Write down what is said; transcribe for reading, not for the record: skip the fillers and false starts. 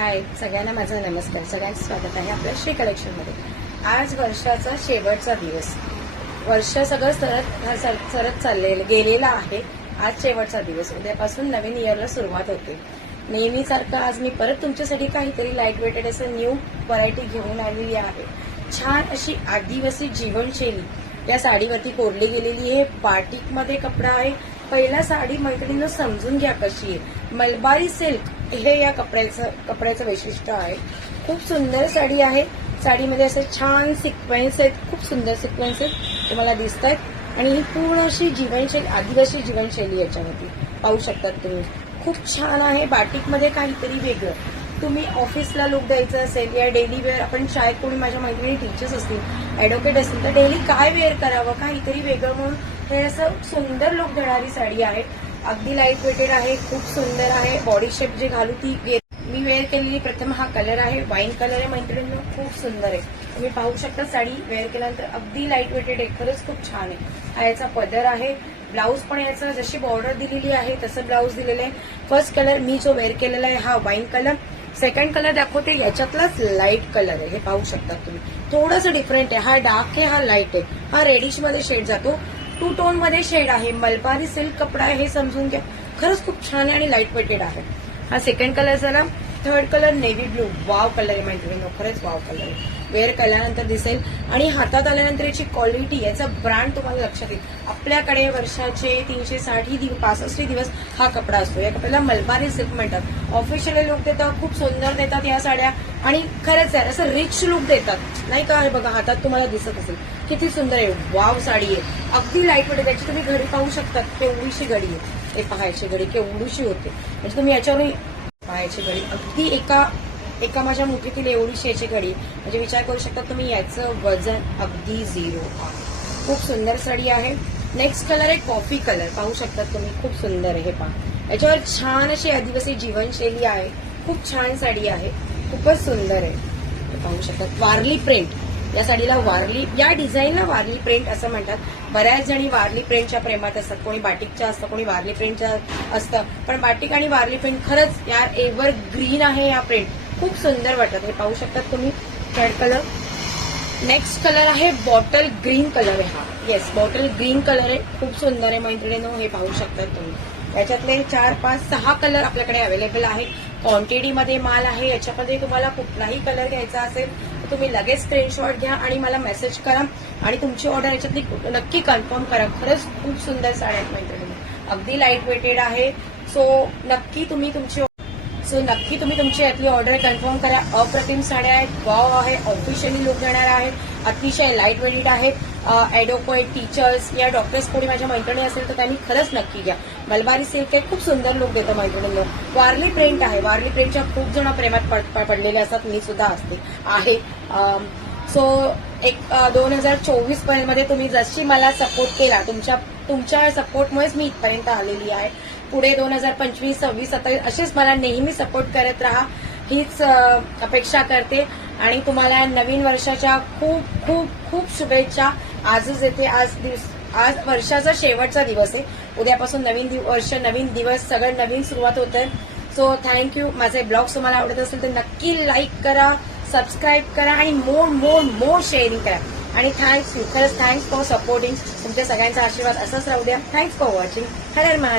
हाय सगळ्यांना माझा नमस्कार. सगळ्यांचं स्वागत आहे आपल्या श्री कलेक्शनमध्ये. आज वर्षाचा शेवटचा दिवस. वर्ष सगळं सरत गेलेला आहे. आज शेवटचा दिवस. उद्यापासून नवीन इयरला सुरुवात होते. नेहमीसारखं आज मी परत तुमच्यासाठी काहीतरी लाईट वेटेड असं न्यू व्हरायटी घेऊन आलेली आहे. छान अशी आदिवासी जीवनशैली या साडीवरती कोरली गेलेली आहे. बाटिकमध्ये कपडा आहे. पहिला साडी मैत्रिणीनं समजून घ्या कशी आहे. मलबारी सिल्क हे या कपड्याचं वैशिष्ट्य आहे. खूप सुंदर साडी आहे. साडीमध्ये असे छान सिक्वेन्स आहेत. खूप सुंदर सिक्वेन्स आहेत तुम्हाला दिसत आहेत आणि ही पूर्ण अशी जीवनशैली आदिवासी जीवनशैली याच्यामध्ये पाहू शकतात तुम्ही. खूप छान आहे. बाटिकमध्ये काहीतरी वेगळं. तुम्ही ऑफिसला लुक द्यायचं असेल या डेली वेअर, आपण शाळेत कोणी माझ्या मैत्रिणी टीचर्स असतील, ॲडव्होकेट असतील तर डेली काय वेअर करावं काहीतरी वेगळं म्हणून हे असं सुंदर लुक देणारी साडी आहे. अगदी लाईट वेटेड आहे. खूप सुंदर आहे. बॉडी शेप जे घालू ती मी वेअर केलेली प्रथम हा कलर आहे. वाईन कलर आहे मैत्रिणींनो. खूप सुंदर आहे. तुम्ही पाहू शकता साडी वेअर केल्यानंतर अगदी लाईट वेटेड आहे. खरंच खूप छान आहे. हा याचा पदर आहे. ब्लाऊज पण याचा जशी बॉर्डर दिलेली आहे तसं ब्लाऊज दिलेलं आहे. फर्स्ट कलर मी जो वेअर केलेला आहे हा वाईन कलर. सेकंड कलर दाखवते याच्यातलाच लाईट कलर आहे. हे पाहू शकता तुम्ही. थोडंसं डिफरंट आहे. हा डार्क आहे, हा लाईट आहे. हा रेडिश मध्ये शेड जातो. टू टोन मध्ये शेड आहे. मलबारी सिल्क कपडा आहे हे समजून घ्या. खरंच खूप छान आहे आणि लाईट वेटेड आहे. हा सेकंड कलर झाला. Third colour navy blue. Wow colour आहे मैत्रिणी. खरंच वाव कलर आहे. वेअर केल्यानंतर दिसेल आणि हातात आल्यानंतर याची क्वालिटी, याचा ब्रँड तुम्हाला लक्षात येईल. आपल्याकडे वर्षाचे 365 दिवस हा कपडा असतो. या कपड्याला मलबारी सिल्क म्हणतात. ऑफिशियल लुक देतात. खूप सुंदर देतात या साड्या आणि खरंच आहे असं रिच लुक देतात नाही का. हे बघा हातात तुम्हाला दिसत असेल किती सुंदर आहे. वाव साडी आहे. अगदी लाईट वेट. त्याची तुम्ही घडी पाहू शकता. केवढीशी घडी आहे. हे पहायची घडी केवढीशी होते. म्हणजे तुम्ही याच्यावरून पाहायची घडी अगदी एका माझ्या मुठीतील एवढीशी याची घडी. म्हणजे विचार करू शकता तुम्ही याचं वजन अगदी 0. खूप सुंदर साडी आहे. नेक्स्ट कलर आहे कॉफी कलर. पाहू शकतात तुम्ही. खूप सुंदर आहे. हे पहा याच्यावर छान अशी आदिवासी जीवनशैली आहे. खूप छान साडी आहे. खूपच सुंदर आहे. पाहू शकतात. वारली प्रिंट. या साडीला वारली, या डिझाईनला वारली प्रिंट असं म्हणतात. बऱ्याच जणी वारली प्रिंटच्या प्रेमात असतात. कोणी बाटिकच्या असतं, कोणी वारली प्रिंटच्या असतं. पण बाटिक आणि वारली प्रिंट खरंच या एव्हर ग्रीन आहे. या प्रिंट खूप सुंदर वाटतात. हे पाहू शकतात तुम्ही. Third colour. नेक्स्ट कलर आहे बॉटल ग्रीन कलर आहे. हा येस बॉटल ग्रीन कलर आहे. खूप सुंदर आहे मैत्रिणींनो. हे पाहू शकतात तुम्ही. याच्यातले 4, 5, 6 कलर आपल्याकडे अवेलेबल आहे. क्वांटिटीमध्ये माल आहे. याच्यामध्ये तुम्हाला कुठलाही कलर घ्यायचा असेल तर तुम्ही लगेच स्क्रीनशॉट घ्या आणि मला मेसेज करा आणि तुमची ऑर्डर याच्यातली नक्की कन्फर्म करा. खरंच खूप सुंदर साड्या आहेत मैत्रिणी. अगदी लाईट वेटेड आहे. सो नक्की तुम्ही तुमची यातली ऑर्डर कन्फर्म करा. अप्रतिम साड्या आहेत. वाव आहे. ऑफिशियली लुक देणार आहे. अतिशय लाईट वेटेड आहेत. ॲडव्होकेट, टीचर्स या डॉक्टर्स कोणी माझ्या मैत्रिणी असेल तर त्यांनी खरंच नक्की घ्या. मलबारी सिल्क आहे. खूप सुंदर लुक देतं मैत्रिणींना. वारली प्रिंट आहे. वारली प्रिंटच्या खूप जण प्रेमात पडलेले असतात. मी सुद्धा आहे. सो 2024 मध्ये तुम्ही जशी मला सपोर्ट केला, तुमच्या सपोर्टमुळेच मी इथपर्यंत आलेली आहे. पुढे 2025, 26, 27 असेच मला नेहमी सपोर्ट करत राहा हीच अपेक्षा करते आणि तुम्हाला नवीन वर्षाच्या खूप खूप खूप शुभेच्छा. आजच येते. आज वर्षाचा शेवटचा दिवस आहे. उद्यापासून नवीन वर्ष, नवीन दिवस, सगळं नवीन सुरुवात होत आहे. So thank you. माझे ब्लॉग्स तुम्हाला आवडत असेल तर नक्की लाईक करा, सबस्क्राईब करा आणि मोर शेअरिंग करा. आणि खरंच थँक्स फॉर सपोर्टिंग. तुमच्या सगळ्यांचा आशीर्वाद असाच राहू द्या. Thanks for watching. Her her Mahadev.